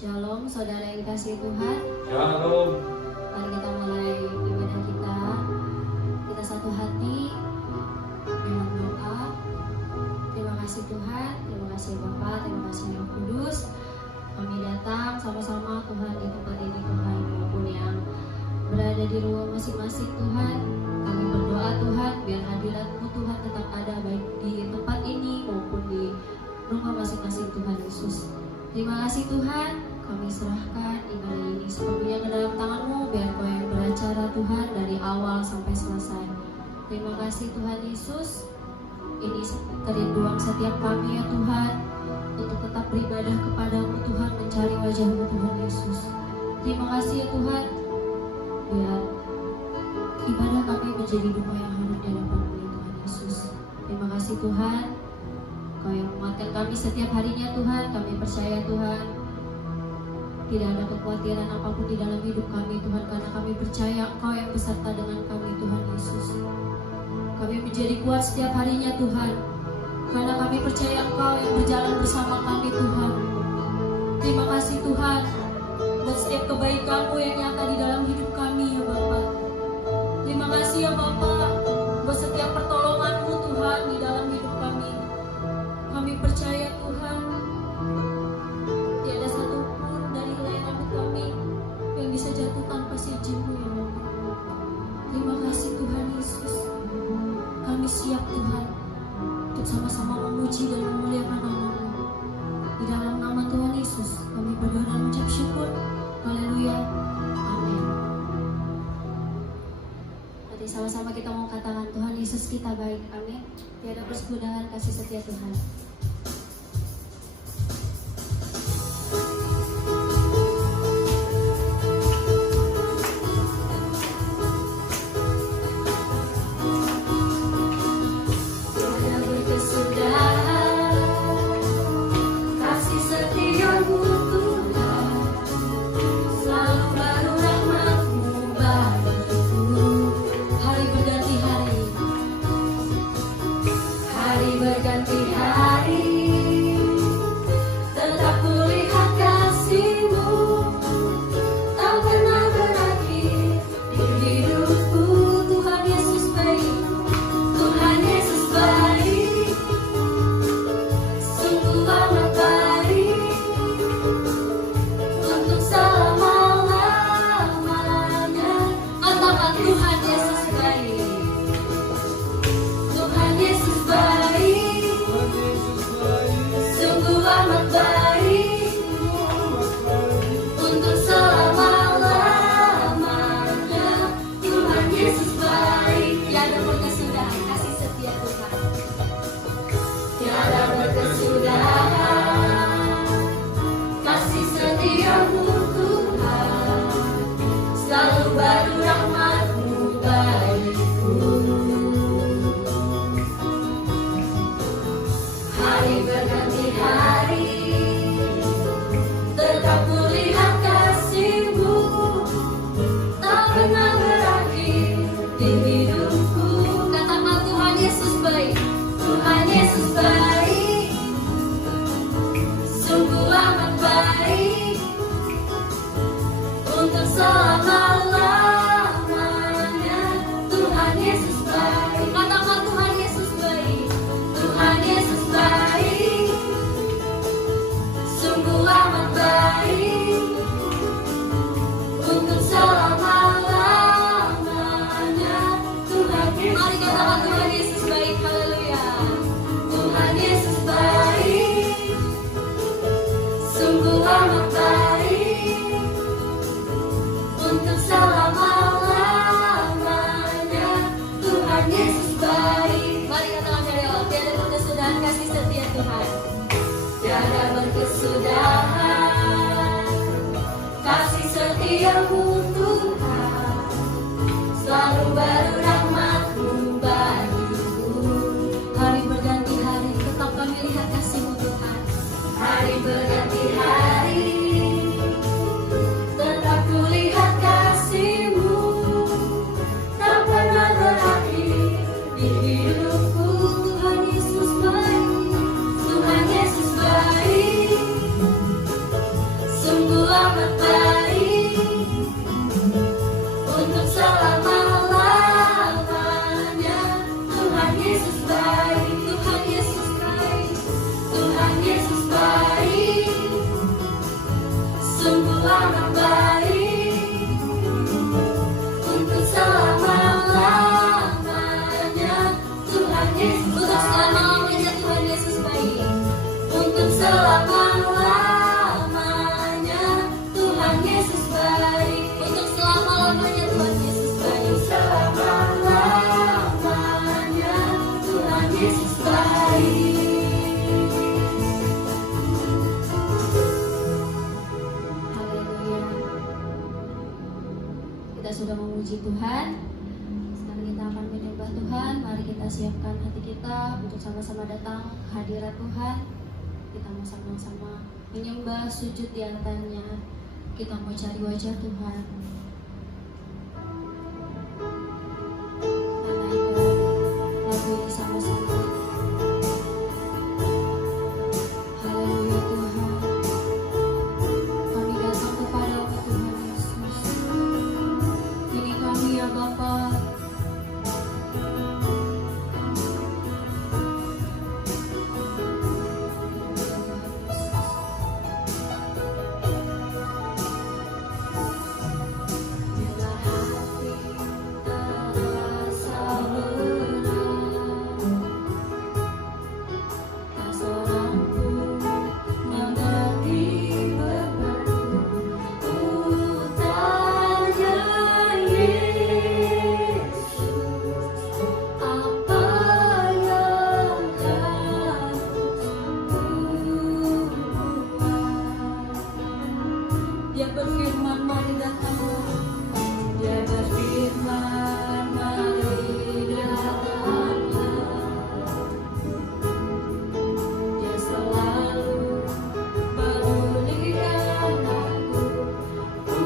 Shalom saudara yang dikasihi Tuhan. Shalom. Mari kita mulai ibadah kita. Kita satu hati dengan doa. Terima kasih Tuhan, terima kasih Bapa, terima kasih Roh Kudus. Kami datang sama-sama Tuhan di tempat ini Tuhan, maupun yang berada di rumah masing-masing Tuhan. Kami berdoa Tuhan biar hadirat-Mu Tuhan tetap ada baik di tempat ini maupun di rumah masing-masing Tuhan Yesus. Terima kasih Tuhan, kami serahkan ibadah ini sepenuhnya ke dalam tangan-Mu, biar Kau yang beracara Tuhan dari awal sampai selesai. Terima kasih Tuhan Yesus. Ini kerinduan setiap kami ya Tuhan, untuk tetap beribadah kepadamu Tuhan, mencari wajah-Mu Tuhan Yesus. Terima kasih ya Tuhan, biar ibadah kami menjadi doa yang hangat di hadapan-Mu ya Tuhan Yesus. Terima kasih Tuhan, Kau yang menguatkan kami setiap harinya Tuhan. Kami percaya Tuhan, tidak ada kekhawatiran apapun di dalam hidup kami Tuhan, karena kami percaya Engkau yang beserta dengan kami Tuhan Yesus. Kami menjadi kuat setiap harinya Tuhan, karena kami percaya Engkau yang berjalan bersama kami Tuhan. Terima kasih Tuhan buat setiap kebaikan-Mu yang nyata di dalam hidup kami ya Bapa. Terima kasih ya Bapa buat setiap pertolongan-Mu Tuhan di dalam hidup kami. Kami percaya Tuhan, tiada satupun dari helai rambut kami yang bisa jatuh tanpa izin-Mu ya Bapa. Terima kasih Tuhan Yesus. Kami siap Tuhan untuk sama-sama memuji dan memuliakan nama-Mu. Di dalam nama Tuhan Yesus kami berdoa dan mengucap syukur. Haleluya. Amin. Nanti sama-sama kita mau katakan, Tuhan Yesus kita baik. Amin. Tiada persudahan kasih setia Tuhan. Sungguh sudah memuji Tuhan. Sekarang kita akan menyembah Tuhan. Mari kita siapkan hati kita untuk sama-sama datang ke hadirat Tuhan. Kita mau sama-sama menyembah, sujud di atasnya. Kita mau cari wajah Tuhan. Menaikkan lagu ini sama-sama. Haleluya Tuhan. Kami datang kepadamu Tuhan Yesus. Ini kami ya Bapa. Dia berfirman, mari datanglah. Dia berfirman, mari datanglah. Dia selalu pedulikan aku. Ku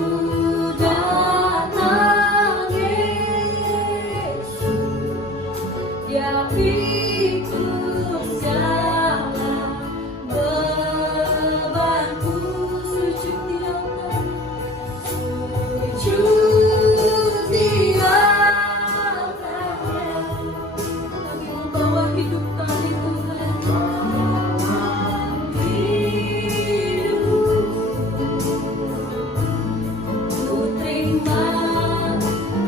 datang Yesus. Dia pikul segala bebanku. Sujud di atas, sujud di atasnya. Kami membawa hidup kami Tuhan. Hidup ku terima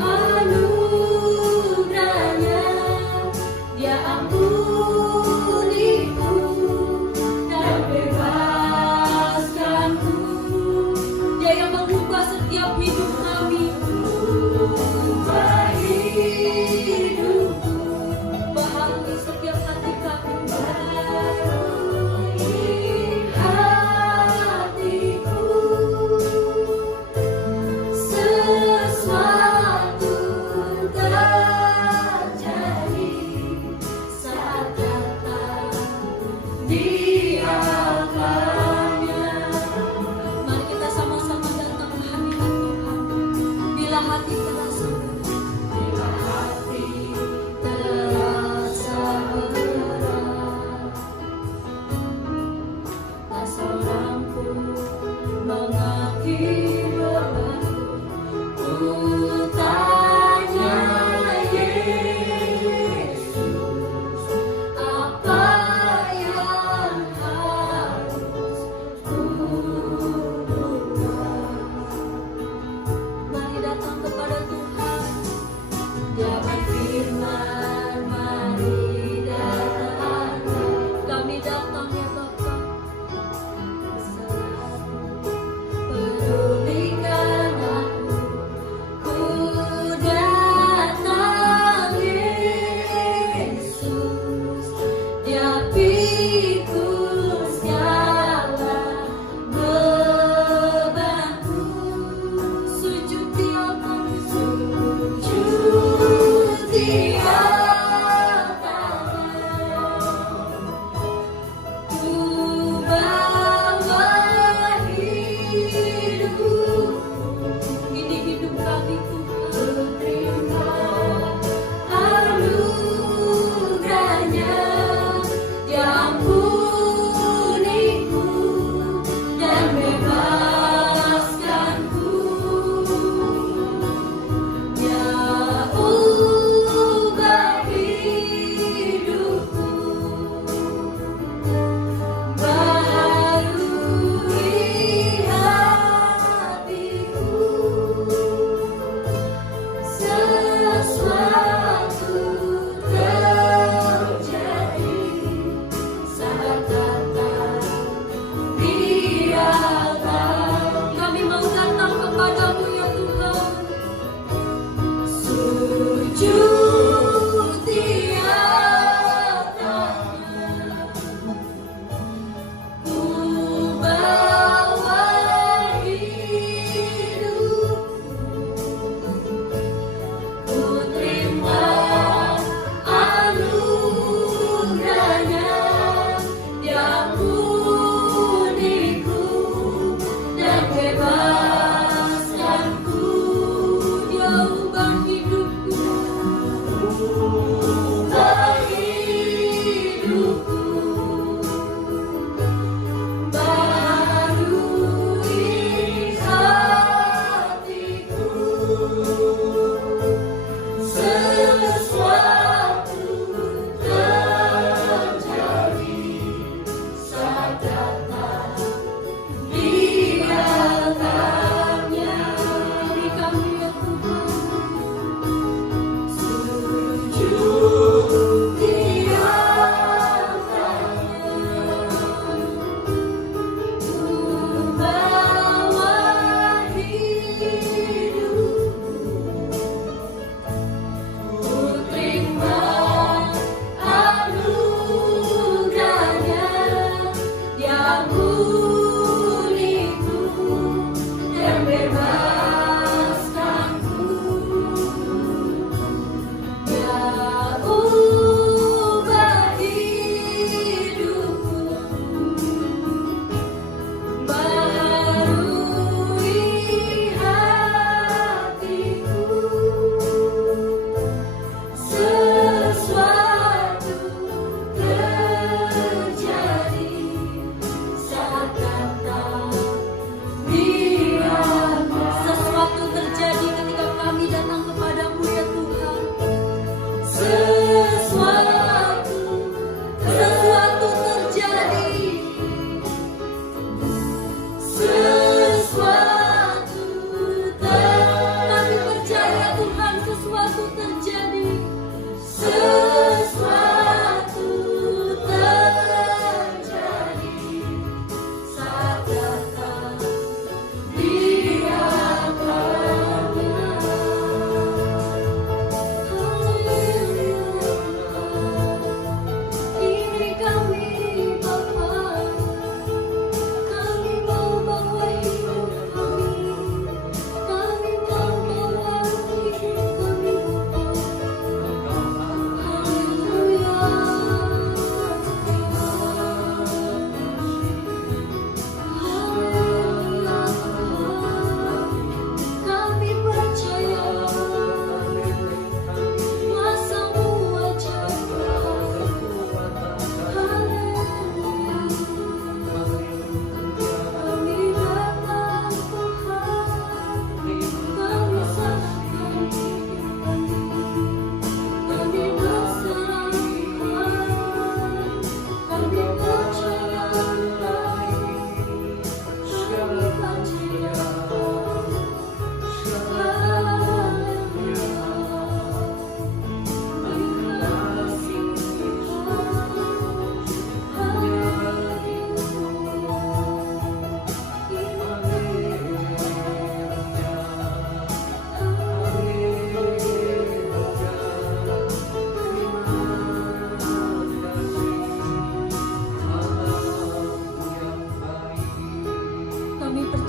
anugerahnya. Dia ampuniku dan bebaskanku. Dia yang mengubah setiap hidup kami. Ubah hidupku, baharui setiap hati kami. Baharui hatiku. Sesuatu terjadi saat datang di akalnya. Mari kita sama-sama datang ke hadirat Tuhan. Bila hati terasa berat, tak seorang pun mengerti bebanku. Ku tanya Yesus, apa yang harus ku buat? Mari datang kepada Tuhan. Dia berfirman, mari datang. Kami datang ya Bapa. Selalu pedulikan aku. Ku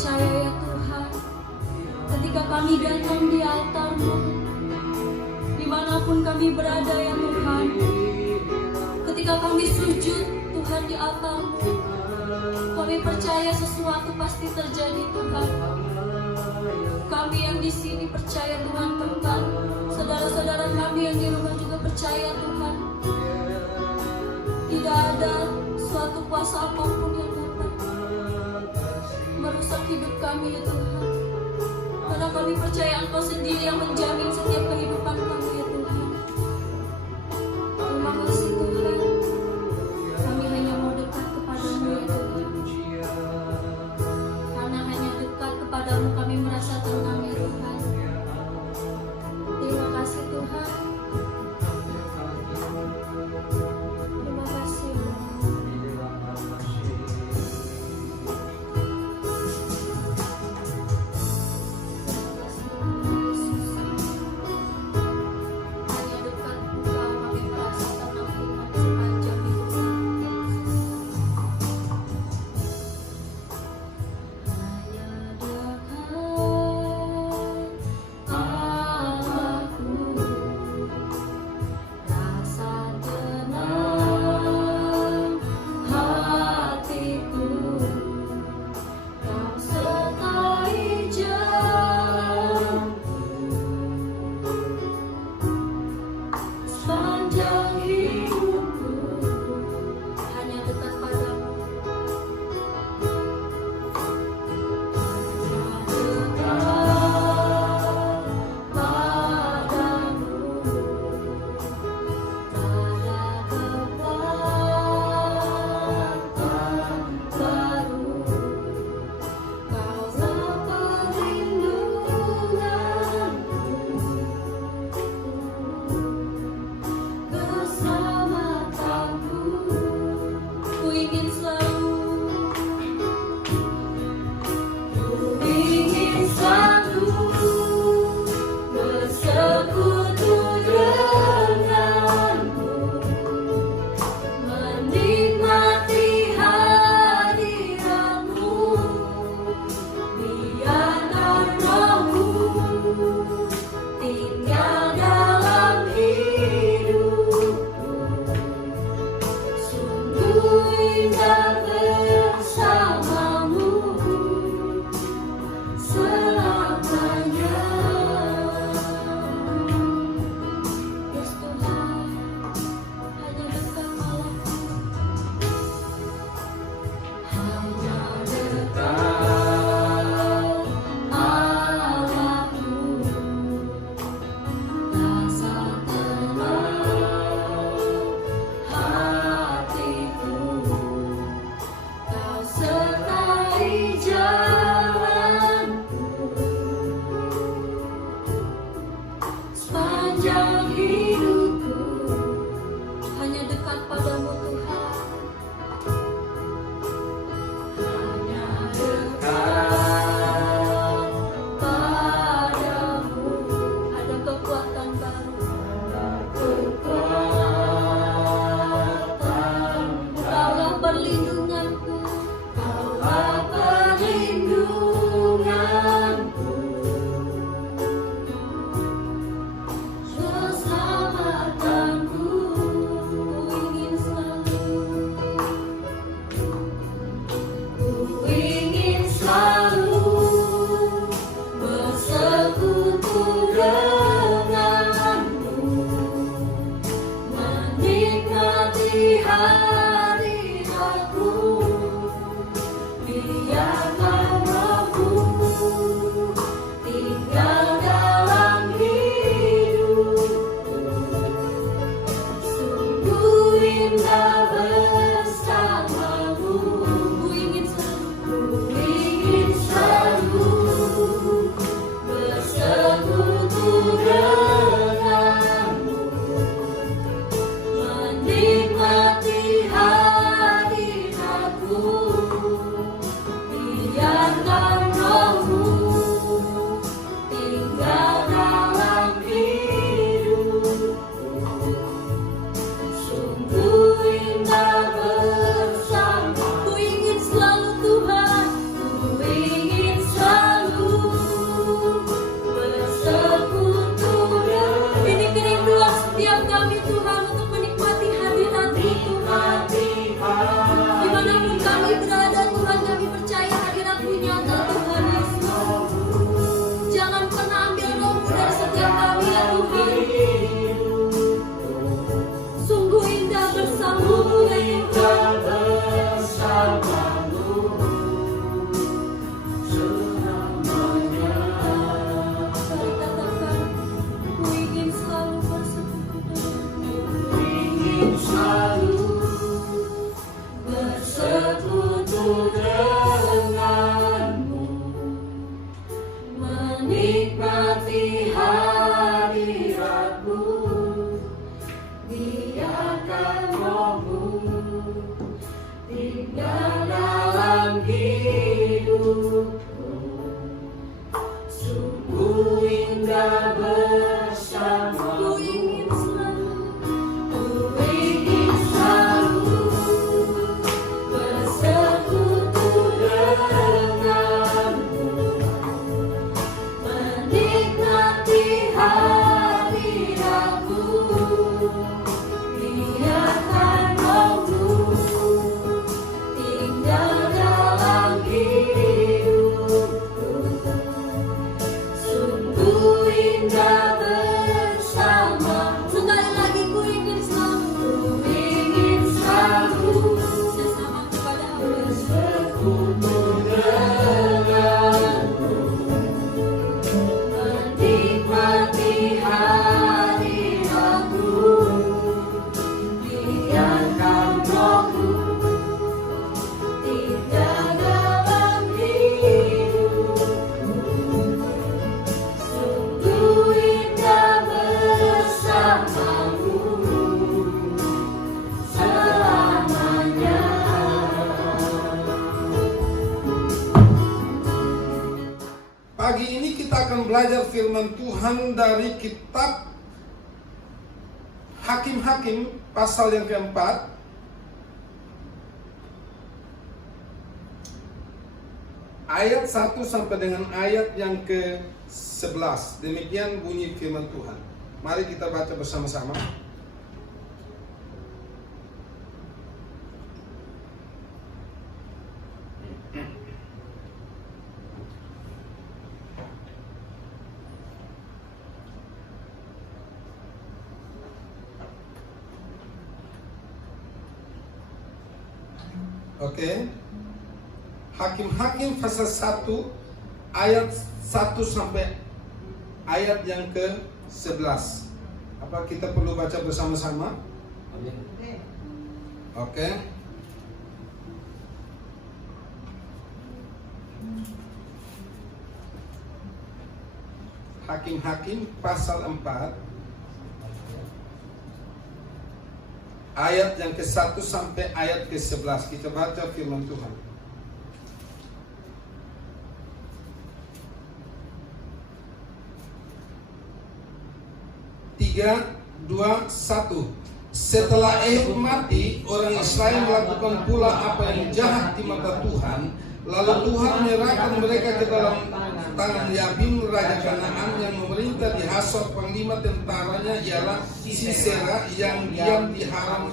percaya ya Tuhan, ketika kami datang di altar-Mu, dimanapun kami berada ya Tuhan, ketika kami sujud Tuhan di altar-Mu, kami percaya sesuatu pasti terjadi Tuhan. Kami yang di sini percaya Tuhan, bahkan saudara-saudara kami yang di rumah juga percaya Tuhan. Tidak ada suatu kuasa apapun yang dapat merusak hidup kami ya Tuhan. Karena kami percaya Engkau sendiri yang menjamin setiap kehidupan kami ya Tuhan. Terima kasih Tuhan. Kami hanya mau dekat kepadamu ya Tuhan. Karena hanya dekat kepadamu kami merasa tenang ya Tuhan. Terima kasih Tuhan. Terima kasih ya Tuhan. Pagi ini kita akan belajar firman Tuhan dari kitab Hakim-Hakim pasal yang keempat. Ayat 1 sampai dengan ayat yang ke-11. Demikian bunyi firman Tuhan. Mari kita baca bersama-sama. Oke. Hakim-Hakim pasal 1 ayat 1 sampai ayat yang ke-11. Apa kita perlu baca bersama-sama? Oke. Hakim-Hakim pasal 4 ayat yang ke-1 sampai ayat ke-11. Kita baca firman Tuhan. 3, 2, 1. Setelah Ehud mati, orang Israel melakukan pula apa yang jahat di mata Tuhan. Lalu Tuhan menyerahkan mereka ke dalam tangan Yabin, raja Kanaan, yang memerintah di Hasor. Panglima tentaranya ialah Sisera yang diam di Haram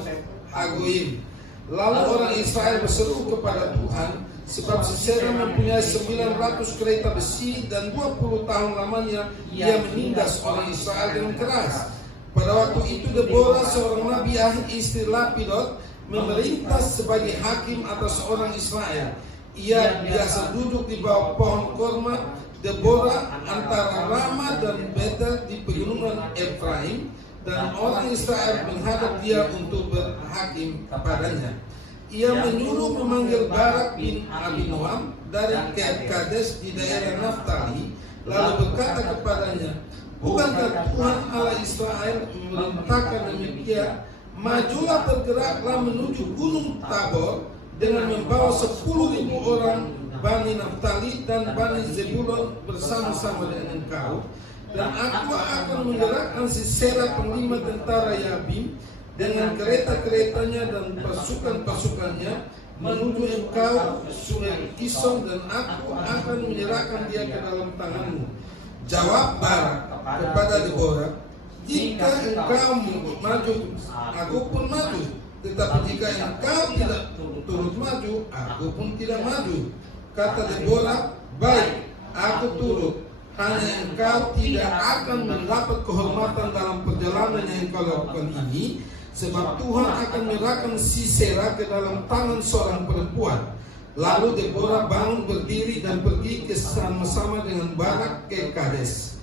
Hagoyim. Lalu orang Israel berseru kepada Tuhan, sebab Sisera mempunyai 900 kereta besi dan 20 tahun lamanya ia menindas orang Israel dengan keras. Pada waktu itu Deborah, seorang nabi istri Lapidot, memerintah sebagai hakim atas orang Israel. Ia biasa duduk di bawah pohon korma Deborah antara Rama dan Betel di pegunungan Efraim, dan orang Israel menghadap dia untuk berhakim kepadanya. Ia menyuruh memanggil Barak bin Abinoam dari Kades di daerah Naftali, lalu berkata kepadanya, bukankah Tuhan Allah Israel memerintahkan demikian? Majulah, bergeraklah menuju gunung Tabor dengan membawa 10.000 orang Bani Naftali dan Bani Zebulon bersama-sama dengan engkau. Dan aku akan menggerakkan Sisera panglima tentara Yabim dengan kereta-keretanya dan pasukan-pasukannya menuju engkau sungai Kison, dan aku akan menyerahkan dia ke dalam tanganmu. Jawab Barak kepada Deborah, jika engkau maju, aku pun maju. Tetapi jika engkau tidak turut maju, aku pun tidak maju. Kata Deborah, baik, aku turut. Hanya engkau tidak akan mendapat kehormatan dalam perjalanan yang engkau lakukan ini, sebab Tuhan akan menyerahkan Sisera ke dalam tangan seorang perempuan. Lalu Deborah bangun berdiri dan pergi bersama-sama dengan Barak ke Kades.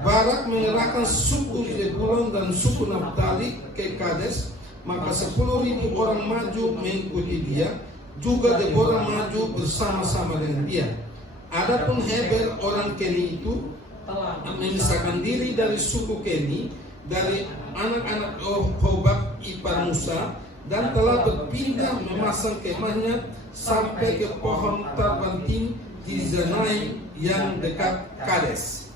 Barak menyerahkan suku Zebulon dan suku Naftali ke Kades, maka 10.000 orang maju mengikuti dia. Juga Deborah maju bersama-sama dengan dia. Adapun Heber orang Keni itu memisahkan diri dari suku Keni, dari anak-anak Hobab ipar Musa, dan telah berpindah memasang kemahnya sampai ke pohon Tarbantin di Zanaim yang dekat Kades.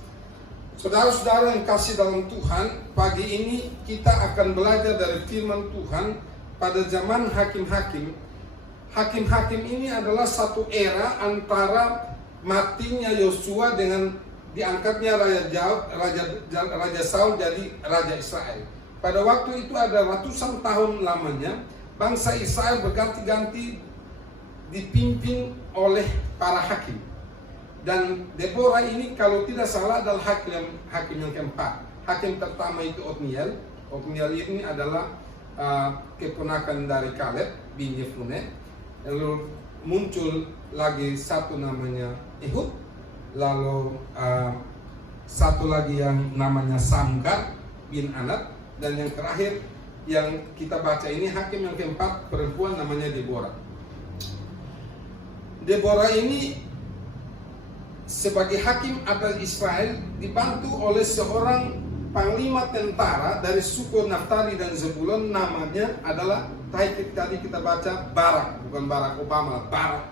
Saudara-saudara yang kasih dalam Tuhan, pagi ini kita akan belajar dari firman Tuhan pada zaman Hakim-Hakim. Hakim-Hakim ini adalah satu era antara matinya Yosua dengan diangkatnya Raja Saul jadi Raja Israel. Pada waktu itu ada ratusan tahun lamanya bangsa Israel berganti-ganti dipimpin oleh para hakim. Dan Deborah ini kalau tidak salah adalah hakim yang keempat. Hakim pertama itu Otniel. Otniel ini adalah keponakan dari Kaleb bin Yefune. Lalu muncul lagi satu namanya Ehud. Lalu satu lagi yang namanya Samgar bin Anat. Dan yang terakhir yang kita baca ini hakim yang keempat, perempuan namanya Deborah. Deborah ini sebagai hakim atas Israel dibantu oleh seorang panglima tentara dari suku Naftali dan Zebulon, namanya adalah tadi kita baca Barak, bukan Barack Obama, Barak.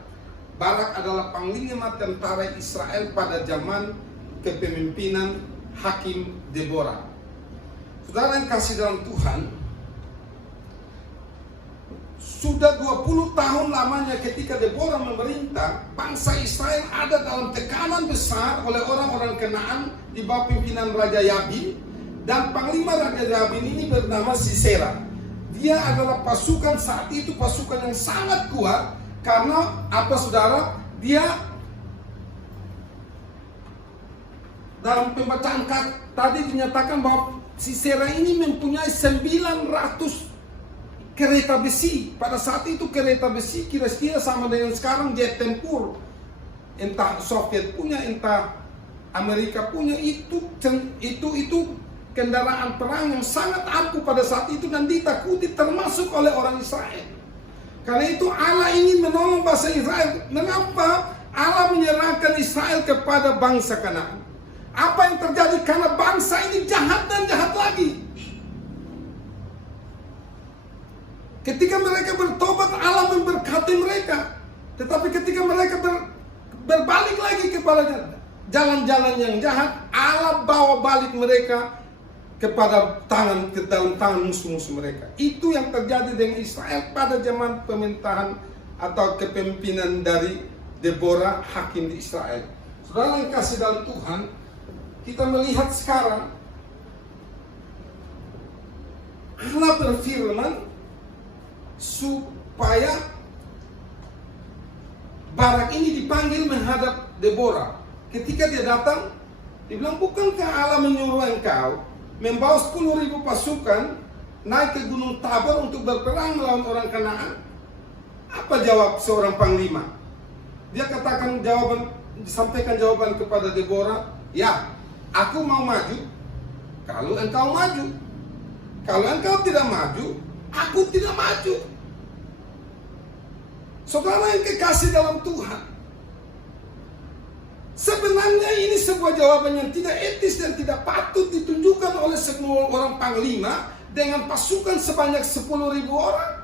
Barak adalah panglima tentara Israel pada zaman kepemimpinan Hakim Deborah. Saudara yang kasih dalam Tuhan, sudah 20 tahun lamanya ketika Deborah memerintah, bangsa Israel ada dalam tekanan besar oleh orang-orang Kanaan di bawah pimpinan Raja Yabin, dan panglima Raja Yabin ini bernama Sisera. Dia adalah pasukan saat itu, pasukan yang sangat kuat. Karena apa saudara? Dia dalam pembacaan tadi dinyatakan bahwa Sisera ini mempunyai 900 kereta besi. Pada saat itu kereta besi kira-kira sama dengan sekarang jet tempur. Entah Soviet punya, entah Amerika punya. Itu kendaraan perang yang sangat ampuh pada saat itu dan ditakuti termasuk oleh orang Israel. Karena itu Allah ingin menolong bangsa Israel. Mengapa Allah menyerahkan Israel kepada bangsa Kanaan? Apa yang terjadi? Karena bangsa ini jahat dan jahat lagi. Ketika mereka bertobat, Allah memberkati mereka. Tetapi ketika mereka berbalik lagi kepada jalan-jalan yang jahat, Allah bawa balik mereka kepada ke dalam tangan musuh-musuh mereka. Itu yang terjadi dengan Israel pada zaman pemerintahan atau kepemimpinan dari Deborah, hakim di Israel. Saudara yang kasih dalam Tuhan, kita melihat sekarang Allah berfirman supaya Barak ini dipanggil menghadap Deborah. Ketika dia datang, dia bilang, bukankah Allah menyuruh engkau membawa 10.000 pasukan naik ke Gunung Tabor untuk berperang melawan orang Kanaan? Apa jawab seorang panglima? Dia sampaikan jawaban kepada Deborah, ya, aku mau maju kalau engkau maju. Kalau engkau tidak maju, aku tidak maju. Saudara yang kekasih dalam Tuhan, sebenarnya ini sebuah jawaban yang tidak etis dan tidak patut ditunjukkan oleh semua orang panglima dengan pasukan sebanyak 10.000 orang.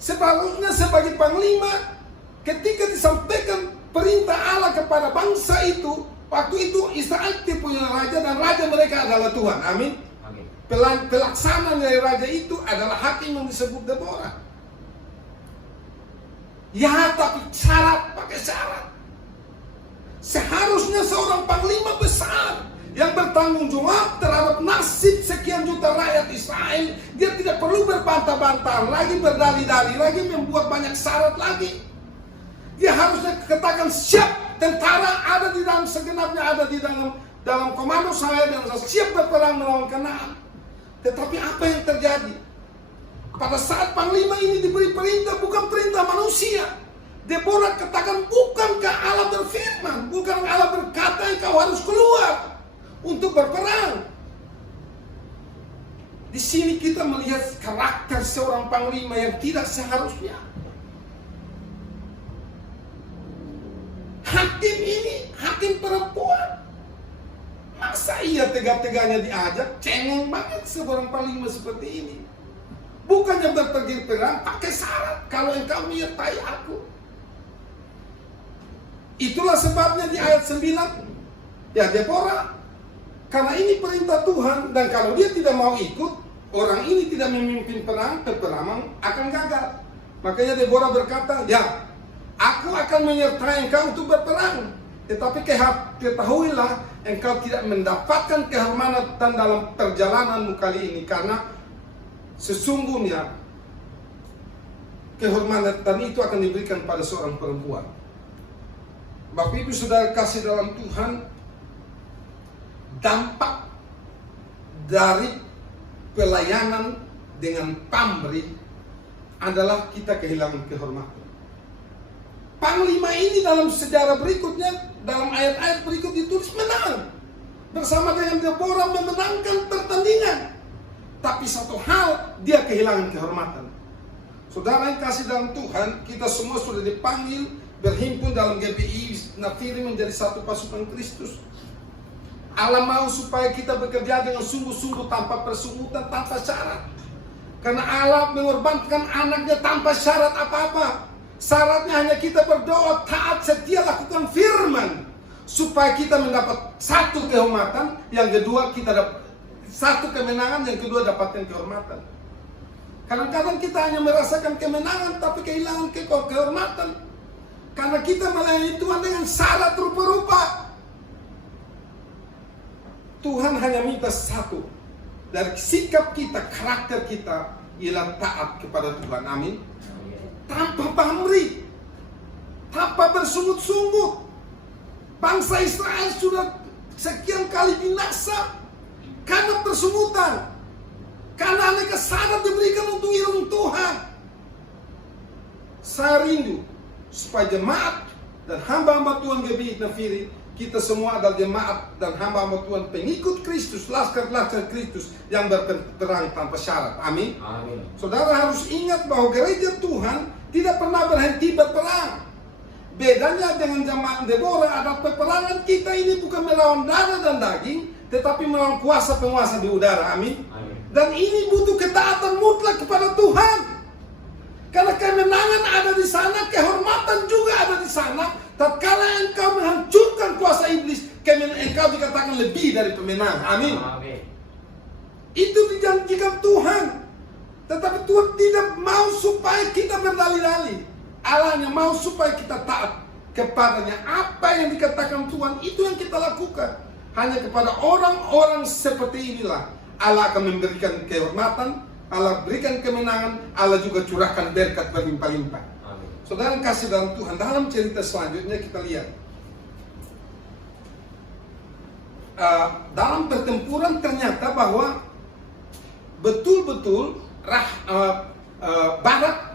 Sebaliknya sebagai panglima, ketika disampaikan perintah Allah kepada bangsa itu, waktu itu Israel punya raja dan raja mereka adalah Tuhan. Amin. Pelaksana dari raja itu adalah hakim yang disebut Deborah. Ya, tapi pakai syarat. Seharusnya seorang panglima besar yang bertanggung jawab terhadap nasib sekian juta rakyat Israel, dia tidak perlu berbantah-bantah lagi, berdalih-dalih lagi, membuat banyak syarat lagi. Dia harusnya katakan, siap, tentara ada di dalam, segenapnya ada di dalam komando saya, dan saya siap berperang melawan Kanaan. Tetapi apa yang terjadi? Pada saat panglima ini diberi perintah, bukan perintah manusia. Deborah katakan, bukankah Allah berfirman, bukan Allah berkata engkau harus keluar untuk berperang. Di sini kita melihat karakter seorang panglima yang tidak seharusnya. Hakim ini, hakim perempuan. Masa iya tega-teganya diajak? Cengeng banget seorang panglima seperti ini. Bukannya berpergi perang, pakai syarat, kalau engkau menyertai aku. Itulah sebabnya di ayat 9, ya Deborah, karena ini perintah Tuhan, dan kalau dia tidak mau ikut, orang ini tidak memimpin perang, peperangan akan gagal. Makanya Deborah berkata, ya, aku akan menyertai engkau untuk berperang. Tetapi ketahuilah, engkau tidak mendapatkan kehormatan dalam perjalananmu kali ini, karena sesungguhnya kehormatan itu akan diberikan pada seorang perempuan. Bapak Ibu Saudara kasih dalam Tuhan, dampak dari pelayanan dengan pamrih adalah kita kehilangan kehormatan. Panglima ini dalam sejarah berikutnya, dalam ayat-ayat berikut ditulis menang bersama dengan Deborah, memenangkan pertandingan. Tapi satu hal, dia kehilangan kehormatan. Saudara yang kasih dalam Tuhan, kita semua sudah dipanggil berhimpun dalam GBI Nafiri menjadi satu pasukan Kristus. Allah mau supaya kita bekerja dengan sungguh-sungguh, tanpa persungutan, tanpa syarat. Karena Allah mengorbankan anaknya tanpa syarat apa-apa. Syaratnya hanya kita berdoa, taat, setia, lakukan firman, supaya kita mendapat satu kehormatan, yang kedua kita dapat satu kemenangan, yang kedua dapatkan kehormatan. Kadang-kadang kita hanya merasakan kemenangan tapi kehilangan kehormatan, karena kita melayani Tuhan dengan syarat rupa-rupa. Tuhan hanya minta satu dari sikap kita, karakter kita, ialah taat kepada Tuhan. Amin. Tanpa pamrih, tanpa bersungut-sungut. Bangsa Israel sudah sekian kali binasa karena persungutan, karena aneka syarat diberikan untuk ilmu Tuhan. Saya rindu supaya jemaat dan hamba-hamba Tuhan GBI Nafiri, kita semua adalah jemaat dan hamba-hamba Tuhan, pengikut Kristus, laskar-laskar Kristus yang berperang tanpa syarat. Amin. Amin. Saudara harus ingat bahwa gereja Tuhan tidak pernah berhenti berperang. Bedanya dengan zaman Deborah, ada peperangan kita ini bukan melawan darah dan daging, tetapi melawan kuasa penguasa di udara. Amin. Amin. Dan ini butuh ketaatan mutlak kepada Tuhan. Karena kemenangan ada di sana, kehormatan juga ada di sana. Tatkala engkau menghancurkan kuasa iblis, engkau dikatakan lebih dari pemenang. Amin. Amin. Itu dijanjikan Tuhan. Tetapi Tuhan tidak mau supaya kita berdalih-dalih. Allah hanya mau supaya kita taat kepadanya. Apa yang dikatakan Tuhan, itu yang kita lakukan. Hanya kepada orang-orang seperti inilah Allah akan memberikan kehormatan, Allah berikan kemenangan, Allah juga curahkan berkat berlimpah-limpah. Amin. Saudara kasih dalam Tuhan, dalam cerita selanjutnya kita lihat. Dalam pertempuran ternyata bahwa betul-betul Barak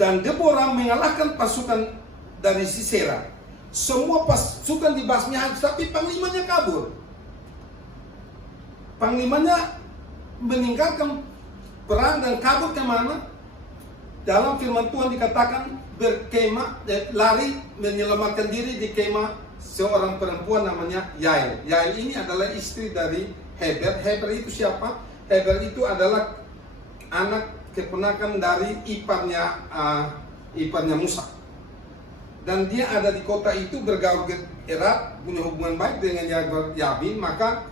dan Deborah mengalahkan pasukan dari Sisera. Semua pasukan dibasmi habis, tapi panglimanya kabur. Panglimanya meninggalkan perang dan kabur kemana? Dalam firman Tuhan dikatakan berkemah, lari menyelamatkan diri di kemah seorang perempuan namanya Yael. Yael ini adalah istri dari Heber. Heber itu siapa? Heber itu adalah anak keponakan dari iparnya Musa. Dan dia ada di kota itu, bergaul erat, punya hubungan baik dengan Yabin. Maka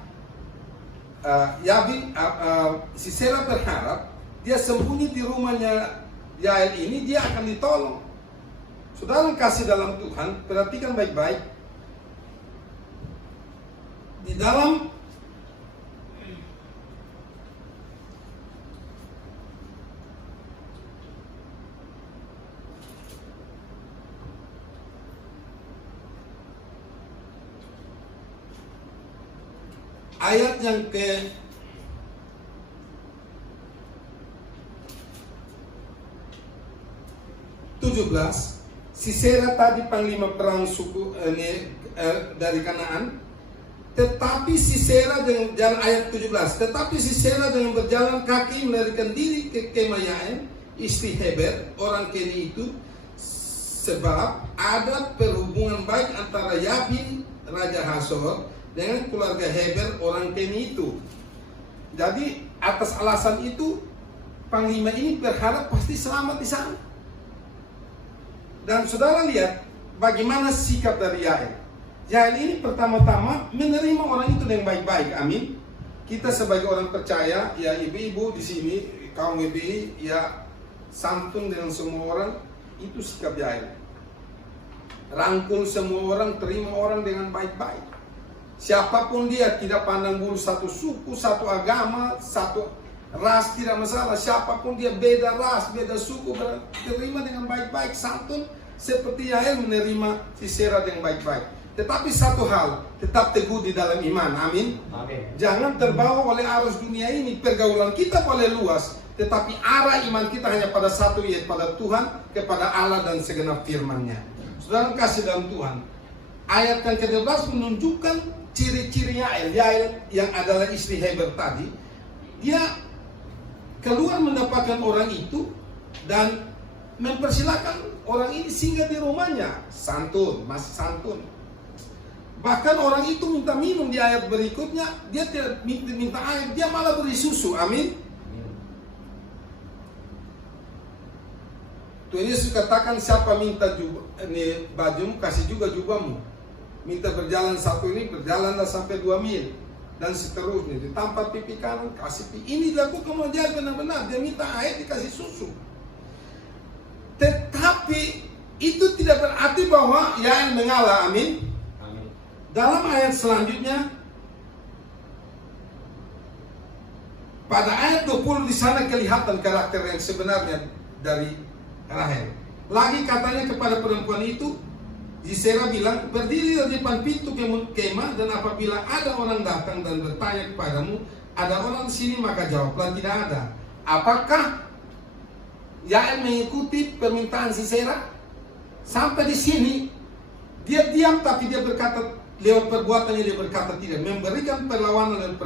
Sisera berharap dia sembunyi di rumahnya Yael ini, dia akan ditolong. Saudara kasih dalam Tuhan, perhatikan baik-baik. Di dalam ayat yang ke 17, Sisera tadi panglima perang suku dari Kanaan. Tetapi Sisera dengan jalan ayat 17, tetapi Sisera dengan berjalan kaki melarikan diri ke kemah Yael, istri Heber, orang Keni itu, sebab ada perhubungan baik antara Yabin, Raja Hasor, dengan keluarga Heber, orang Keni itu. Jadi atas alasan itu, panglima ini berharap pasti selamat di sana. Dan saudara lihat bagaimana sikap dari Yael. Yael ini pertama-tama menerima orang itu dengan baik-baik. Amin. Kita sebagai orang percaya, ya ibu-ibu di sini, kaum GBI, ya santun dengan semua orang, itu sikap Yael. Rangkul semua orang, terima orang dengan baik-baik. Siapapun dia, tidak pandang bulu satu suku, satu agama, satu ras, tidak masalah. Siapapun dia, beda ras, beda suku, terima dengan baik-baik, santun seperti Yael menerima Sisera dengan baik-baik. Tetapi satu hal, tetap teguh di dalam iman. Amin. Amin. Jangan terbawa oleh arus dunia ini. Pergaulan kita boleh luas, tetapi arah iman kita hanya pada satu, yaitu pada Tuhan, kepada Allah dan segenap firman-Nya. Saudara kasih dalam Tuhan, ayat yang ke-12 menunjukkan ciri-ciri Yael. Yael yang adalah istri Heber tadi, dia keluar mendapatkan orang itu dan mempersilahkan orang ini singgah di rumahnya. Santun, masih santun. Bahkan orang itu minta minum di ayat berikutnya, dia tidak minta air, dia malah beri susu. Amin. Tuhan Yesus katakan, siapa minta ini bajumu, kasih juga jubahmu. Minta berjalan 1 mil, berjalanlah sampai 2 mil. Dan seterusnya, ditampar pipi kanan, kasih pipi. Ini dilakukan menjadi benar-benar. Dia minta air, dikasih susu. Tetapi itu tidak berarti bahwa Yael mengalah, amin. Amin. Dalam ayat selanjutnya, pada ayat 20 di sana kelihatan karakter yang sebenarnya dari Rahel. Lagi katanya kepada perempuan itu, Sisera bilang, berdirilah di depan pintu kemah, dan apabila ada orang datang dan bertanya kepadamu, ada orang di sini, maka jawablah tidak ada. Apakah Yael mengikuti permintaan Sisera? Sampai di sini dia diam, tapi dia berkata lewat perbuatannya, dia berkata tidak, memberikan perlawanan lewat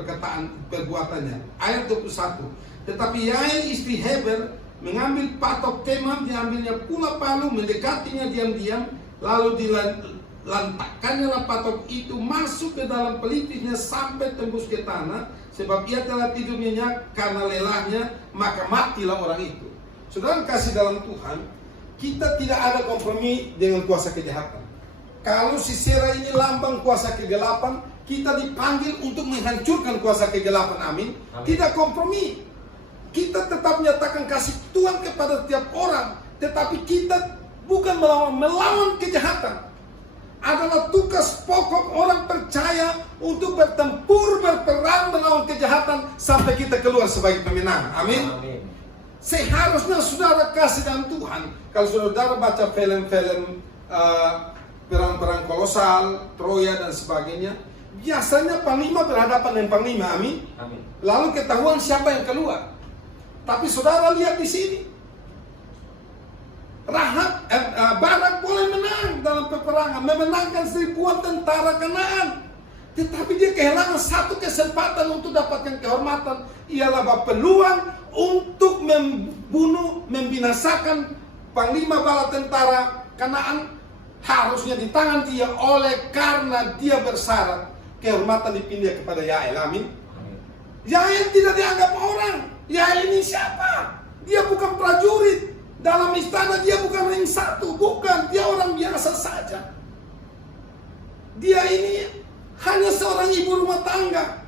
perbuatannya. Ayat 21. Tetapi Yael istri Heber mengambil patok kemah, diambilnya pula palu, mendekatinya diam-diam, lalu dilantakkannya patok itu masuk ke dalam pelipisnya sampai tembus ke tanah, sebab ia telah tidur nyenyak karena lelahnya, maka matilah orang itu. Saudara kasih dalam Tuhan, kita tidak ada kompromi dengan kuasa kejahatan. Kalau Sisera ini lambang kuasa kegelapan, kita dipanggil untuk menghancurkan kuasa kegelapan, amin. Tidak kompromi. Kita tetap menyatakan kasih Tuhan kepada setiap orang, tetapi kita bukan melawan kejahatan. Adalah tugas pokok orang percaya untuk bertempur, berperang melawan kejahatan sampai kita keluar sebagai pemenang. Amin. Amin. Seharusnya saudara kasih dalam Tuhan. Kalau saudara baca film-film perang-perang kolosal, Troya dan sebagainya, biasanya panglima berhadapan dengan panglima. Amin. Amin. Lalu ketahuan siapa yang keluar. Tapi saudara lihat di sini, Barak boleh menang dalam peperangan, memenangkan 1000-an tentara Kanaan. Tetapi dia kehilangan satu kesempatan untuk dapatkan kehormatan, ialah peluang untuk membunuh, membinasakan panglima bala tentara Kanaan. Harusnya di tangan dia, oleh karena dia bersyarat kehormatan dipindah kepada Yael. Amin. Yael tidak dianggap orang. Yael ini siapa? Dia bukan prajurit. Dalam istana dia bukan ring 1. Bukan, dia orang biasa saja. Dia ini hanya seorang ibu rumah tangga.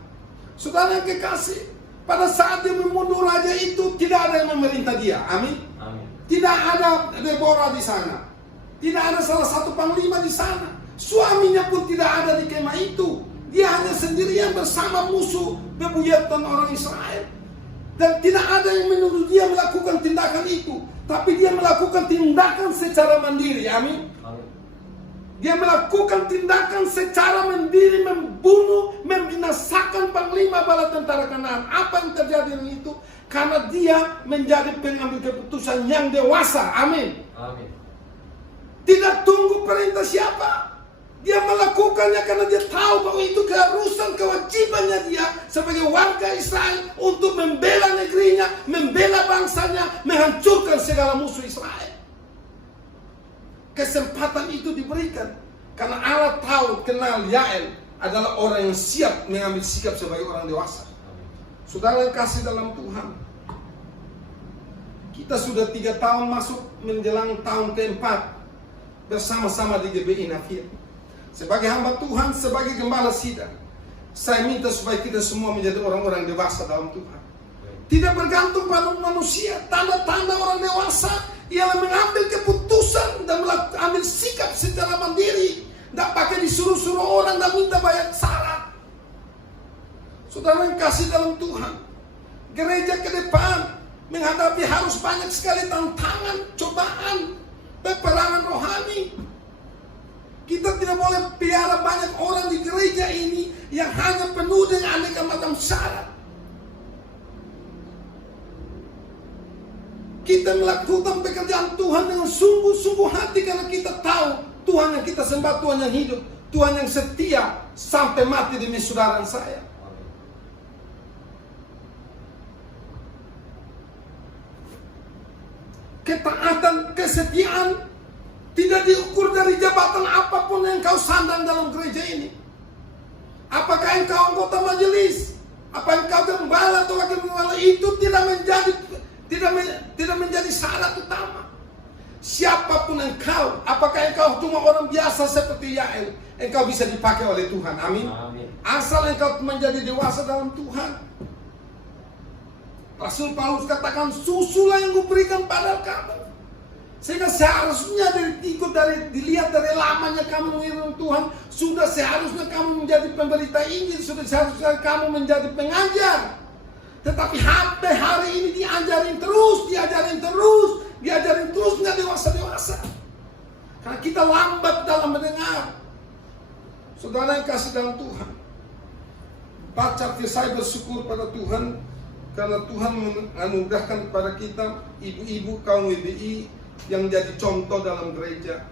Saudara yang kekasih, pada saat dia membunuh raja itu, tidak ada yang memerintah dia. Amin. Amin. Tidak ada Deborah di sana. Tidak ada salah satu panglima di sana. Suaminya pun tidak ada di kemah itu. Dia hanya sendirian bersama musuh bebuyutan orang Israel. Dan tidak ada yang menuduh dia melakukan tindakan itu. Tapi dia melakukan tindakan secara mandiri. Amin. Amin. Dia melakukan tindakan secara mandiri, membunuh, membinasakan panglima bala tentara Kanaan. Apa yang terjadi dengan itu? Karena dia menjadi pengambil keputusan yang dewasa. Amin. Amin. Tidak tunggu perintah siapa. Dia melakukannya karena dia tahu bahwa itu keharusan, kewajibannya dia sebagai warga Israel untuk membela negerinya, membela bangsanya, menghancurkan segala musuh Israel. Kesempatan itu diberikan karena Allah tahu, kenal Yael adalah orang yang siap mengambil sikap sebagai orang dewasa. Saudara yang kasih dalam Tuhan, kita sudah 3 tahun masuk menjelang tahun keempat bersama-sama di GBI Nafir. Sebagai hamba Tuhan, sebagai gembala sidang, saya minta supaya kita semua menjadi orang-orang dewasa dalam Tuhan. Tidak bergantung pada manusia. Tanda-tanda orang dewasa ialah mengambil keputusan dan mengambil sikap secara mandiri. Tidak pakai disuruh-suruh orang dan minta bayar syarat. Saudara yang kasih dalam Tuhan, gereja ke depan menghadapi harus banyak sekali tantangan, cobaan, peperangan rohani. Kita tidak boleh piara banyak orang di gereja ini yang hanya penuh dengan aneka macam syarat. Kita melakukan pekerjaan Tuhan dengan sungguh-sungguh hati karena kita tahu Tuhan yang kita sembah, Tuhan yang hidup, Tuhan yang setia sampai mati demi saudara saya. Ketaatan, kesetiaan tidak diukur dari jabatan apapun yang kau sandang dalam gereja ini. Apakah engkau anggota majelis, apa engkau gembala atau wakil gembala, itu tidak menjadi syarat utama. Siapapun engkau, apakah engkau cuma orang biasa seperti Yael, engkau bisa dipakai oleh Tuhan. Amin. Amin. Asal engkau menjadi dewasa dalam Tuhan. Rasul Paulus katakan, susulah yang kuberikan pada kamu. Sehingga seharusnya dilihat dari lamanya kamu mengiring Tuhan, sudah seharusnya kamu menjadi pemberita Injil, sudah seharusnya kamu menjadi pengajar. Tetapi sampai hari ini diajarin terus, nggak dewasa. Karena kita lambat dalam mendengar. Saudara yang kasih dalam Tuhan, baca saya bersyukur pada Tuhan karena Tuhan menganugerahkan kepada kita ibu-ibu kaum WBI yang jadi contoh dalam gereja.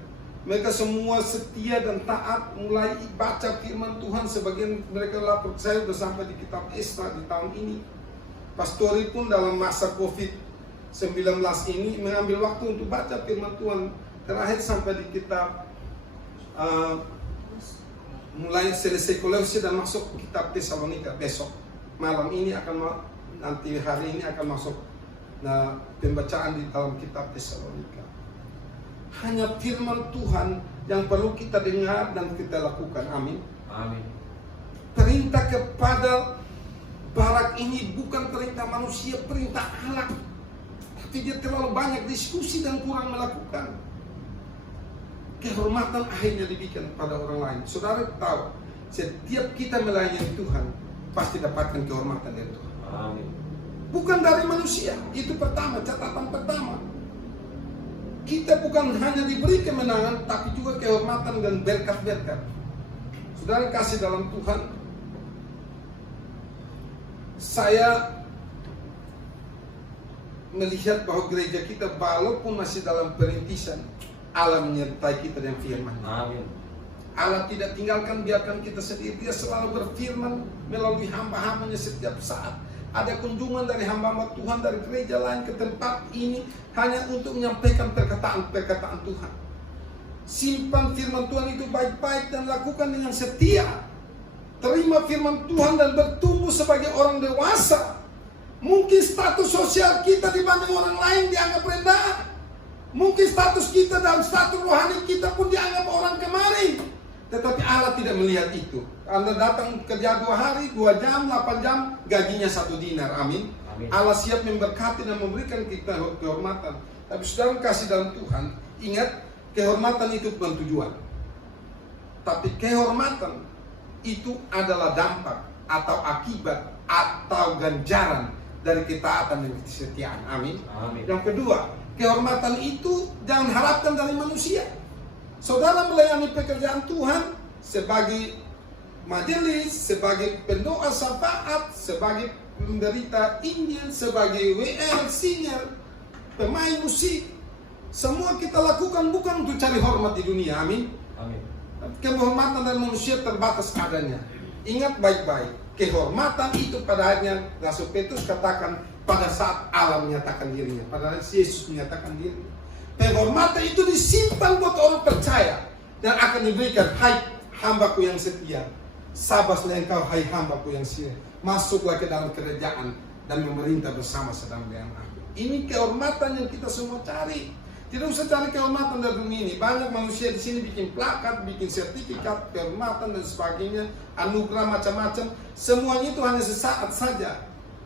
Mereka semua setia dan taat, mulai baca firman Tuhan. Sebagian mereka lapor saya sudah sampai di kitab Esra di tahun ini. Pastori pun dalam masa COVID-19 ini mengambil waktu untuk baca firman Tuhan. Terakhir sampai di kitab mulai selesai Kolose dan masuk kitab Tesalonika. Besok malam ini nanti hari ini akan masuk pembacaan di dalam kitab Tesalonika. Hanya firman Tuhan yang perlu kita dengar dan kita lakukan. Amin. Amin. Perintah kepada Barak ini bukan perintah manusia, perintah Allah. Tapi dia terlalu banyak diskusi dan kurang melakukan. Kehormatan akhirnya diberikan pada orang lain. Saudara tahu, setiap kita melayani Tuhan pasti dapatkan kehormatan dari Tuhan. Amin. Bukan dari manusia. Itu pertama, catatan pertama. Kita bukan hanya diberi kemenangan, tapi juga kehormatan dan berkat-berkat. Saudara kasih dalam Tuhan, saya melihat bahwa gereja kita walaupun masih dalam perintisan, Allah menyertai kita dengan firman. Amin. Allah tidak tinggalkan, biarkan kita sendiri. Dia selalu berfirman melalui hamba-hambanya setiap saat. Ada kunjungan dari hamba-hamba Tuhan dari gereja lain ke tempat ini hanya untuk menyampaikan perkataan-perkataan Tuhan. Simpan firman Tuhan itu baik-baik dan lakukan dengan setia. Terima firman Tuhan dan bertumbuh sebagai orang dewasa. Mungkin status sosial kita dibanding orang lain dianggap rendah. Mungkin status kita dan status rohani kita pun dianggap orang kemarin. Tetapi Allah tidak melihat itu. Anda datang kerja 2 hari, 2 jam, 8 jam, gajinya 1 dinar. Amin. Amin. Allah siap memberkati dan memberikan kita kehormatan. Tapi saudara kasih dalam Tuhan, ingat, kehormatan itu bukan tujuan. Tapi kehormatan itu adalah dampak atau akibat atau ganjaran dari ketaatan dan kesetiaan. Amin. Amin. Yang kedua, kehormatan itu jangan harapkan dari manusia. Saudara melayani pekerjaan Tuhan sebagai majelis, sebagai pendoa syafaat, sebagai pemberita Injil, sebagai WL senior, pemain musik. Semua kita lakukan bukan untuk cari hormat di dunia. Amin. Amin. Kehormatan dari manusia terbatas adanya. Ingat baik-baik, kehormatan itu pada akhirnya Rasul Petrus katakan pada saat Allah menyatakan dirinya, pada saat Yesus menyatakan dirinya. Kehormatan itu disimpan buat orang percaya dan akan diberikan. Hai hambaku yang setia, sabaslah engkau hai hambaku yang setia, masuklah ke dalam kerajaan dan memerintah bersama sedang dengan aku. Ini kehormatan yang kita semua cari. Tidak usah cari kehormatan dari dunia ini. Banyak manusia di sini bikin plakat, bikin sertifikat kehormatan dan sebagainya, anugerah macam-macam. Semuanya itu hanya sesaat saja.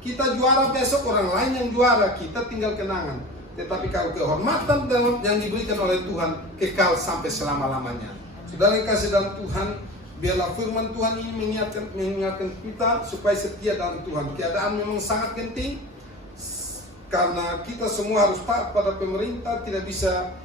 Kita juara besok, orang lain yang juara, kita tinggal kenangan. Tetapi kalau kehormatan yang diberikan oleh Tuhan kekal sampai selama-lamanya. Saudara yang kasih dalam Tuhan, biarlah firman Tuhan ini mengingatkan kita supaya setia dalam Tuhan. Keadaan memang sangat penting karena kita semua harus taat pada pemerintah, tidak bisa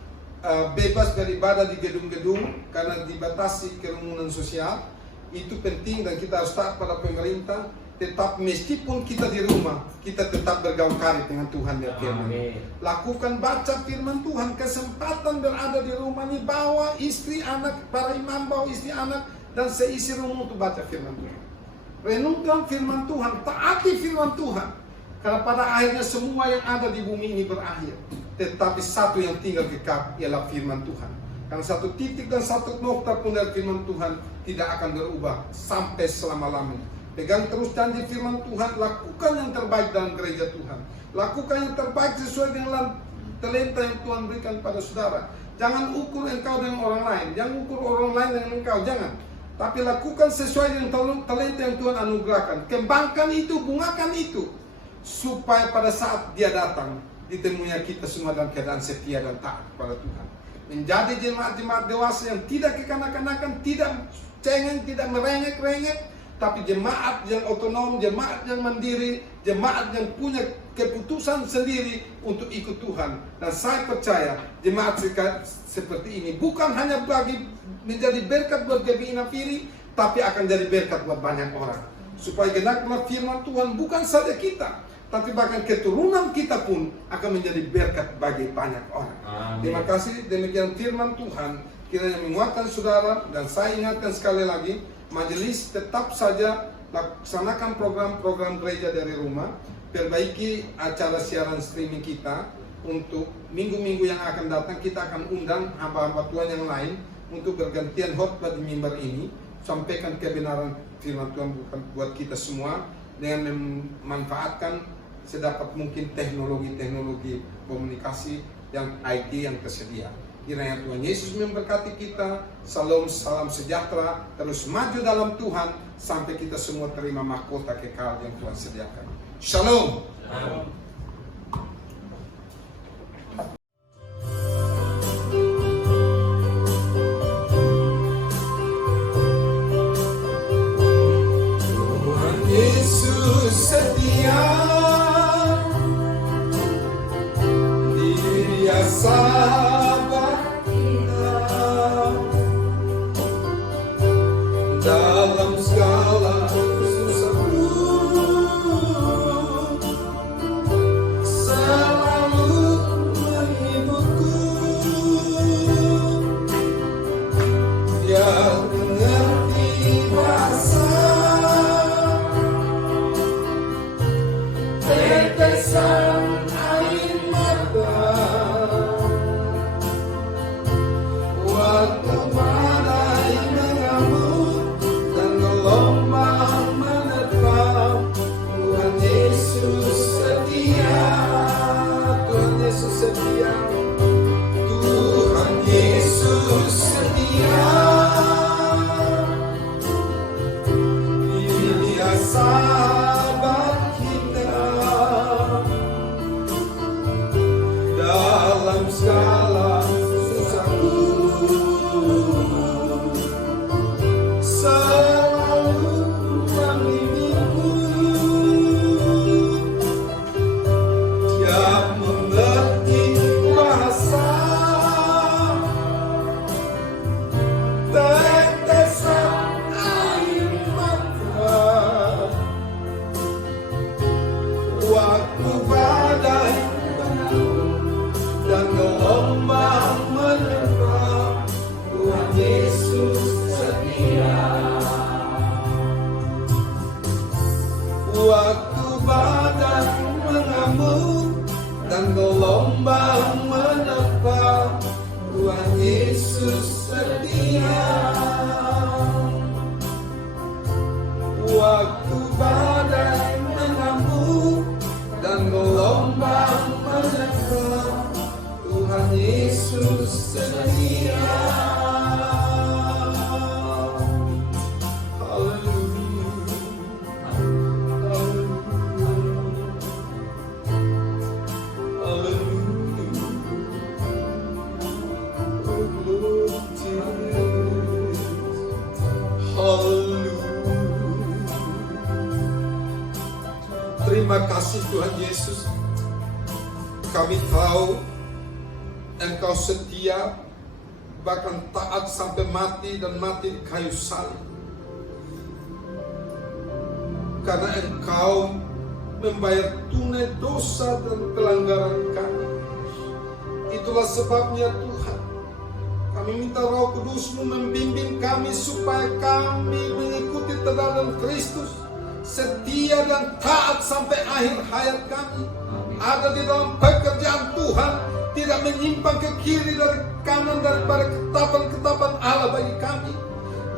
bebas beribadah di gedung-gedung karena dibatasi kerumunan sosial. Itu penting dan kita harus taat pada pemerintah. Tetap meskipun kita di rumah, kita tetap bergaul karib dengan Tuhan ya firman. Lakukan baca firman Tuhan, kesempatan berada di rumah ini, bawa istri, anak, para imam bawa istri, anak dan seisi rumah untuk baca firman Tuhan. Renungkan firman Tuhan, taati firman Tuhan. Karena pada akhirnya semua yang ada di bumi ini berakhir. Tetapi satu yang tinggal kekal ialah firman Tuhan. Karena satu titik dan satu nokta pun dari firman Tuhan tidak akan berubah sampai selama-lamanya. Pegang terus janji firman Tuhan, lakukan yang terbaik dalam gereja Tuhan. Lakukan yang terbaik sesuai dengan talenta yang Tuhan berikan pada saudara. Jangan ukur engkau dengan orang lain, jangan ukur orang lain dengan engkau, jangan. Tapi lakukan sesuai dengan talenta yang Tuhan anugerahkan. Kembangkan itu, bungakan itu, supaya pada saat Dia datang, ditemuinya kita semua dalam keadaan setia dan taat kepada Tuhan. Menjadi jemaat-jemaat dewasa yang tidak kekanak-kanakan, tidak cengeng, tidak merengek-rengek, tapi jemaat yang otonom, jemaat yang mandiri, jemaat yang punya keputusan sendiri untuk ikut Tuhan. Dan saya percaya jemaat seperti ini bukan hanya bagi menjadi berkat buat GBI Nafiri, tapi akan jadi berkat buat banyak orang. Supaya genaplah firman Tuhan, bukan saja kita, tapi bahkan keturunan kita pun akan menjadi berkat bagi banyak orang. Amin. Terima kasih, demikian firman Tuhan kiranya menguatkan saudara. Dan saya ingatkan sekali lagi, majelis tetap saja laksanakan program-program gereja dari rumah. Perbaiki acara siaran streaming kita. Untuk minggu-minggu yang akan datang kita akan undang hamba-hamba Tuhan yang lain untuk bergantian khotbah di mimbar ini. Sampaikan kebenaran firman Tuhan buat kita semua dengan memanfaatkan sedapat mungkin teknologi-teknologi komunikasi yang IT yang tersedia. Kiranya Tuhan Yesus memberkati kita. Salam sejahtera. Terus maju dalam Tuhan sampai kita semua terima mahkota kekal yang Tuhan sediakan. Shalom. Shalom. Tuhan Yesus setia, Dia sahabat kita dalam segala susahku, selalu menghiburku. Dia mengerti bahasa tetesan air mata waktu badai mengamuk dan gelombang menerpa. Tuhan Yesus setia, Tuhan Yesus setia, Tuhan Yesus setia. Dia sahabat kita dalam segala susahku, selalu membimbingku. Dia mengerti bahasa tetesan air mata waktu badai mengamuk dan gelombang menerpa. Tuhan Yesus setia. Waktu badai mengamuk dan gelombang menerpa, Tuhan Yesus setia. Waktu badai mengamuk dan gelombang menerpa, Tuhan Yesus setia. Terima kasih Tuhan Yesus. Kami tahu Engkau setia, bahkan taat sampai mati dan mati di kayu salib. Karena Engkau membayar tunai dosa dan pelanggaran kami. Itulah sebabnya Tuhan, kami minta Roh Kudus-Mu membimbing kami supaya kami mengikuti teladan Kristus, setia dan taat sampai akhir hayat kami. Ada di dalam pekerjaan Tuhan, tidak menyimpang ke kiri dari kanan daripada ketetapan-ketetapan Allah bagi kami.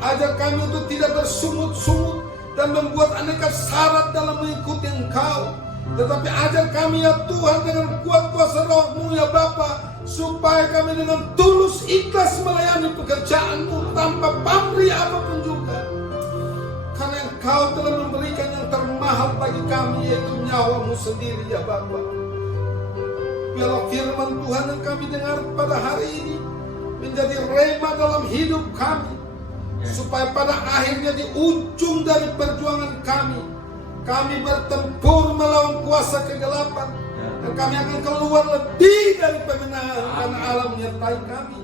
Ajar kami untuk tidak bersungut-sungut dan membuat aneka syarat dalam mengikuti Engkau. Tetapi ajar kami ya Tuhan dengan kuat kuasa roh-Mu ya Bapa, supaya kami dengan tulus ikhlas melayani pekerjaan-Mu tanpa pamrih apapun juga. Karena Engkau telah memberikan yang termahal bagi kami, yaitu nyawa-Mu sendiri ya Bapa. Biarlah firman Tuhan yang kami dengar pada hari ini menjadi rema dalam hidup kami, supaya pada akhirnya di ujung dari perjuangan kami bertempur melawan kuasa kegelapan, dan kami akan keluar lebih dari pemenang karena Allah menyertai kami.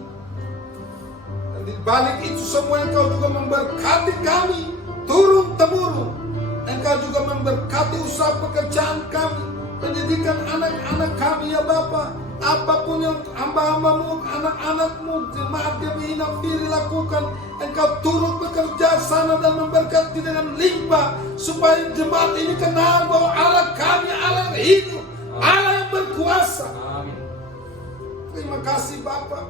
Dan di balik itu semua Engkau juga memberkati kami turun temurun. Engkau juga memberkati usaha pekerjaan kami, pendidikan anak-anak kami ya Bapa. Apapun yang hamba-hambamu, anak-anakmu, jemaat yang menghina diri lakukan, Engkau turut bekerja sana dan memberkati dengan limpah, supaya jemaat ini kenal bahwa Allah kami Allah yang hidup, Allah yang berkuasa. Terima kasih Bapa.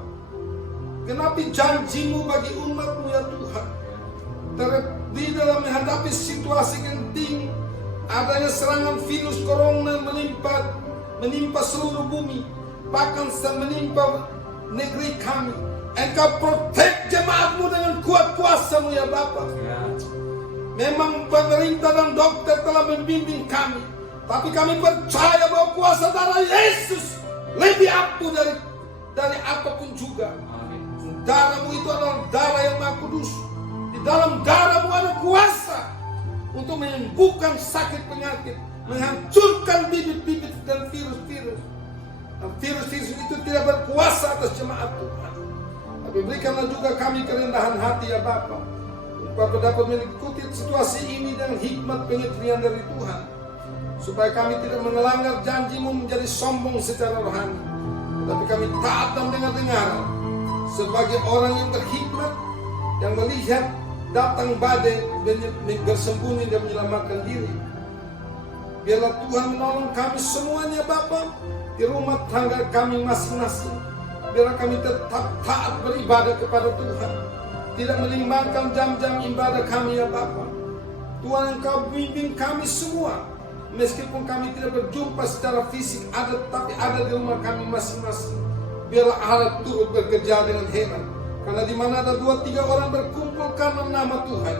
Genapi janji-Mu bagi umat-Mu ya Tuhan. Terlebih dalam menghadapi situasi genting, adanya serangan virus corona menimpa seluruh bumi, bahkan menimpa negeri kami. Engkau protect jemaat-Mu dengan kuat kuasa-Mu ya Bapa. Memang pemerintah dan dokter telah membimbing kami, tapi kami percaya bahwa kuasa darah Yesus lebih ampuh dari apapun juga. Darah-Mu itu adalah darah yang Maha Kudus. Di dalam darah-Mu ada kuasa untuk menyembuhkan sakit penyakit, menghancurkan bibit-bibit dan virus-virus. Dan virus-virus itu tidak berkuasa atas jemaat Tuhan. Tapi berikanlah juga kami kerendahan hati ya Bapa, supaya dapat mengikuti situasi ini dengan hikmat pengertian dari Tuhan, supaya kami tidak melanggar janji-Mu menjadi sombong secara rohani, tetapi kami taat dan dengar-dengar sebagai orang yang berhikmat, yang melihat datang badai bersembunyi dan menyelamatkan diri. Biarlah Tuhan menolong kami semuanya Bapa, di rumah tangga kami masing-masing. Biarlah kami tetap taat beribadah kepada Tuhan, tidak menimbangkan jam-jam ibadah kami ya Bapa. Tuhan Engkau bimbing kami semua, meskipun kami tidak berjumpa secara fisik tapi ada di rumah kami masing-masing. Biarlah Allah turut bekerja dengan hebat, karena di mana ada 2-3 orang berkumpul karena nama Tuhan,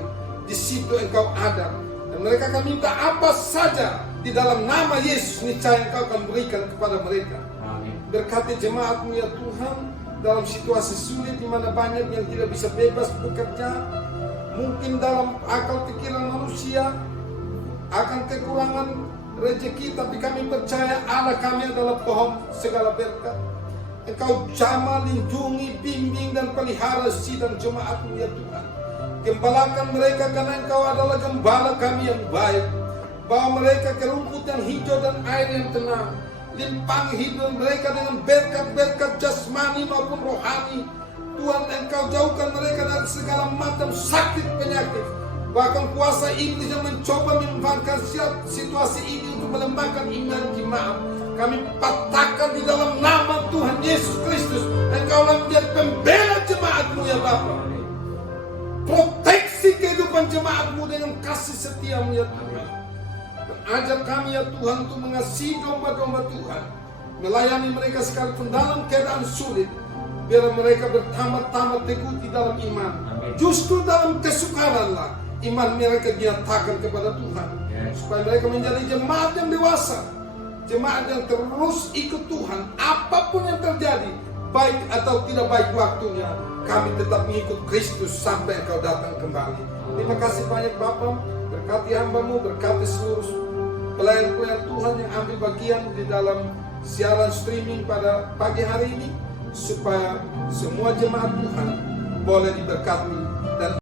di situ Engkau ada. Dan mereka akan minta apa saja di dalam nama Yesus, niscaya Engkau akan berikan kepada mereka. Berkati jemaat-Mu ya Tuhan, dalam situasi sulit di mana banyak yang tidak bisa bebas bekerja, mungkin dalam akal pikiran manusia akan kekurangan rezeki, tapi kami percaya Allah kami adalah pohon segala berkat. Engkau jamah, lindungi, bimbing dan pelihara sidang jemaat-Mu ya Tuhan. Gembalakan mereka karena Engkau adalah gembala kami yang baik. Bawa mereka ke rumput yang hijau dan air yang tenang. Limpang hidup mereka dengan berkat-berkat jasmani maupun rohani. Tuhan, Engkau jauhkan mereka dari segala macam sakit penyakit. Bahkan kuasa iblis yang mencoba memanfaatkan situasi ini untuk melemahkan iman jemaat, kami patahkan di dalam nama Tuhan Yesus Kristus. Engkaulah menjadi pembela jemaat-Mu ya Bapa. Proteksi kehidupan jemaat-Mu dengan kasih setia-Mu ya Tuhan. Ajar kami ya Tuhan untuk mengasihi domba-domba Tuhan, melayani mereka sekalipun dalam keadaan sulit. Biar mereka bertambah-tambah teguh di dalam iman. Justru dalam kesukaranlah iman mereka dinyatakan kepada Tuhan, supaya mereka menjadi jemaat yang dewasa, jemaat yang terus ikut Tuhan. Apapun yang terjadi, baik atau tidak baik waktunya, kami tetap mengikut Kristus sampai Engkau datang kembali. Terima kasih banyak Bapa. Berkati hamba-Mu, berkati seluruh pelayan-pelayan Tuhan yang ambil bagian di dalam siaran streaming pada pagi hari ini, supaya semua jemaat Tuhan boleh diberkati dan